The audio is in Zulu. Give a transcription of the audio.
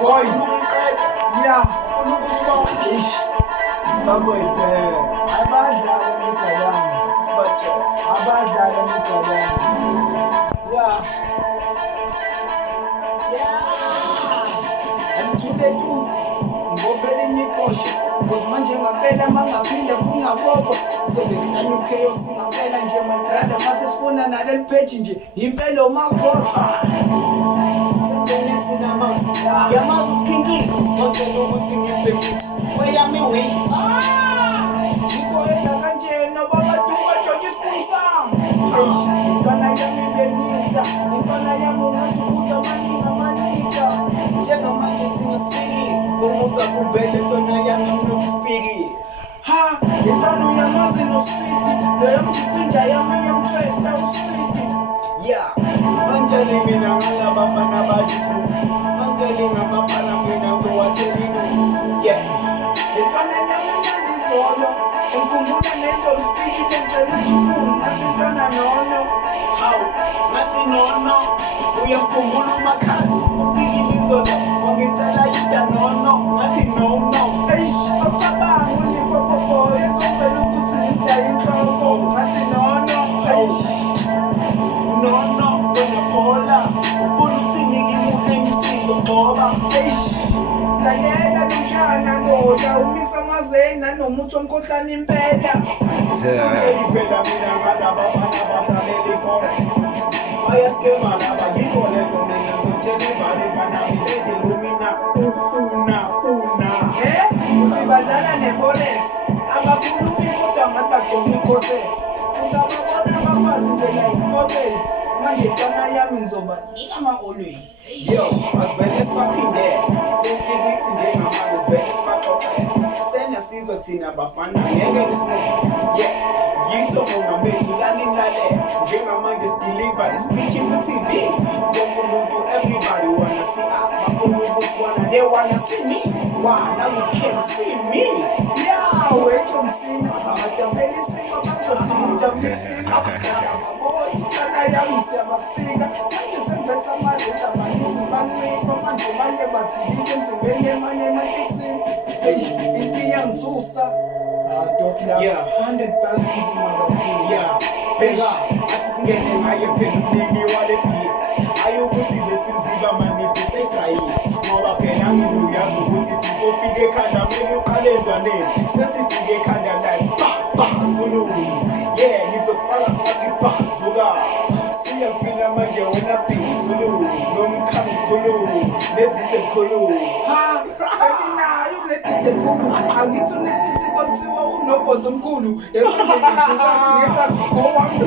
boy. Yeah. Ish. Sazoyibheka. Abadlali imigabane. Sibatshela. Abadlali imigabane. Yeah. Yeah. Angithule tu. Ngophela inikoshe. Ngozi manje ngaphela mangaphinda ngingabokho. Sobe ngidlala uchaos ngaphela nje my brother. Mase sifuna naleli page nje. Impelo makhohlwa. Yamazi usikhingi ngicela ukuthi ngibhekise weyami way ngikho edla kanje nobaba duba George isipuni sami intwana yami bengidla intwana yami ungazibuza maninga njengamanje singaspiki umuza kumbeje intwana yami unokuspiki ha intwana uyamazi noswiti leyo mjipinja yami yamtwesta uswiti yeah kanjani mina ngalabafana bajiku kanjani ngamaphala mina ngowathelino yeah ekana nyamanyandi solo engikumbula nezolo speech bengicela uthukulu ngathi ntwana nono hawu ngathi nono uyakhumbula umakhadi upikilizolo wangicela yida nono ngathi nono eish awucabanga unipopopo ezocela ukuthi ngidaye inhloko ngathi nono eish nono wena phola ubona ukuthi ngikimuhengithizo ngoba eish lalela lomshana loya umisa amazeni nanomuthi womkhohlane impela phela mina ngalabafana bahlalela i-forex bayaskema laba yikho lento mina ngitshela ibhari banamilede lumina una uthi badlala ne-forex abakhulumi kodwa ngathi bagcoka i-cortex uthi ababona abafazi nje like always manje ntwana yami ngizoba nikama-always yo asibhele sibaphinde benkikithi njengamanje sibhele sibaxoxe senasizwe thina bafana ngeke nisimuke yeah yitho mongamethu laninlalela njengamanje sidiliva ispeech ku-TV wonke umuntu everybody wanna see us bafuna ukusibona they wanna see me why now you can't see me yeah wethu msina amadambele isiko bazothi udambisina yami siyabasika manje sengibetha amalezi amaningi bancipha manje badilike emzimbeni emanye ematekisini inkinga yangithusa dokla 100% nzima kakhulu bheka athi singene ngaye phela umnini wale beat ayokuthi besimziba maniphi segrayiti ngoba phela nginuyazi ukuthi before ufike ekhanda kumele uqale njani sesifike ekhanda like ba Zulu yeah ngizokufaka ibhazuka siyafila manje wena big Zulu nomkhulu ledize khulu ha anginayo ledize khulu angithi unesisiko kuthiwa unobhonzo omkhulu yebo ngithukani ngithi ngowami